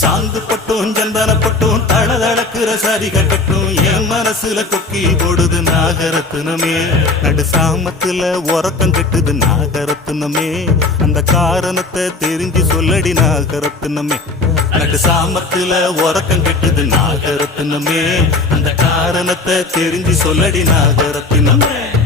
சாந்து பட்டும் சந்தன பட்டும் தளதளக்குற சரி கட்டும் என் மனசுல கொக்கி போடுது நாகரத்தினமே. நடு சாமத்துல உறக்கம் கெட்டுது நாகரத்தினமே. அந்த காரணத்தை தெரிஞ்சு சொல்லடி நாகரத்தினமே. நடு சாமத்துல உறக்கம் கெட்டுது நாகரத்தினமே. அந்த காரணத்தை தெரிஞ்சு சொல்லடி நாகரத்தினமே.